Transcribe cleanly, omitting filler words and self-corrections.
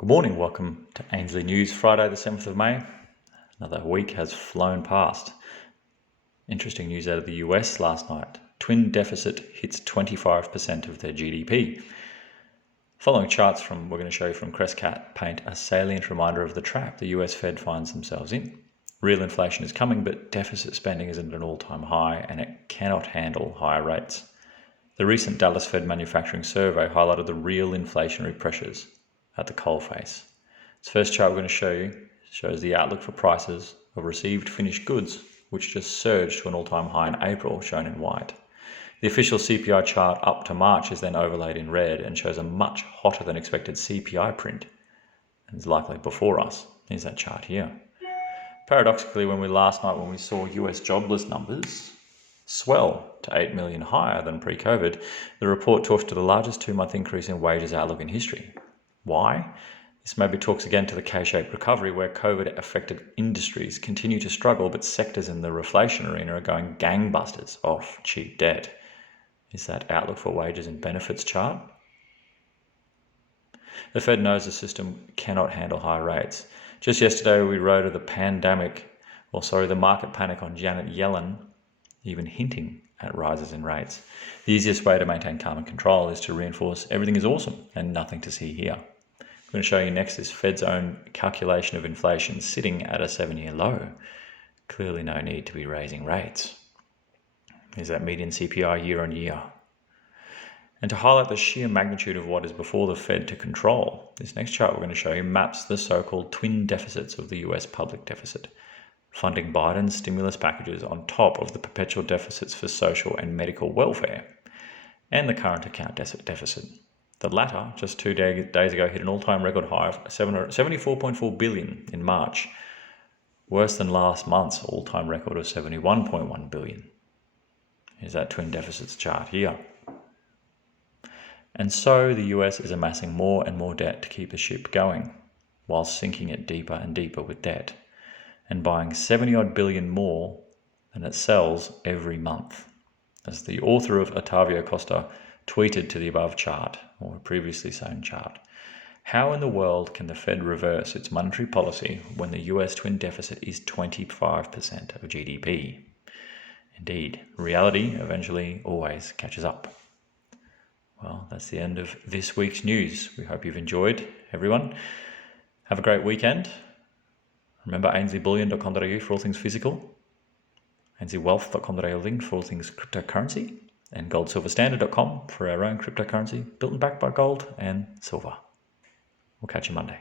Good morning, welcome to Ainsley News, Friday the 7th of May. Another week has flown past. Interesting news out of the US last night. Twin deficit hits 25% of their GDP. Following charts we're going to show you from Crescat paint a salient reminder of the trap the US Fed finds themselves in. Real inflation is coming, but deficit spending is at an all-time high and it cannot handle higher rates. The recent Dallas Fed manufacturing survey highlighted the real inflationary pressures at the coalface. This first chart we're going to show you shows the outlook for prices of received finished goods, which just surged to an all-time high in April, shown in white. The official CPI chart up to March is then overlaid in red and shows a much hotter than expected CPI print, and is likely before us. Here's that chart here. Paradoxically, when we saw US jobless numbers swell to 8 million higher than pre-COVID, the report talks to the largest 2-month increase in wages outlook in history. Why? This maybe talks again to the K-shaped recovery where COVID-affected industries continue to struggle, but sectors in the reflation arena are going gangbusters off cheap debt. Is that outlook for wages and benefits chart? The Fed knows the system cannot handle high rates. Just yesterday we wrote of the market panic on Janet Yellen, even hinting at rises in rates. The easiest way to maintain calm and control is to reinforce everything is awesome and nothing to see here. I'm going to show you next this Fed's own calculation of inflation sitting at a 7-year low. Clearly no need to be raising rates. Here's that median CPI year on year. And to highlight the sheer magnitude of what is before the Fed to control, this next chart we're going to show you maps the so-called twin deficits of the US public deficit, funding Biden's stimulus packages on top of the perpetual deficits for social and medical welfare, and the current account deficit. The latter, just 2 days ago, hit an all-time record high of $74.4 billion in March, worse than last month's all-time record of $71.1 billion. Here's that twin deficits chart here. And so the US is amassing more and more debt to keep the ship going, while sinking it deeper and deeper with debt, and buying 70-odd billion more than it sells every month. As the author of Ottavio Costa tweeted to the above chart, or previously shown chart, how in the world can the Fed reverse its monetary policy when the US twin deficit is 25% of GDP? Indeed, reality eventually always catches up. Well, that's the end of this week's news. We hope you've enjoyed, everyone. Have a great weekend. Remember ainsleyBullion.com.au for all things physical, ainsleywealth.com.au link for all things cryptocurrency, and goldsilverstandard.com for our own cryptocurrency built and backed by gold and silver. We'll catch you Monday.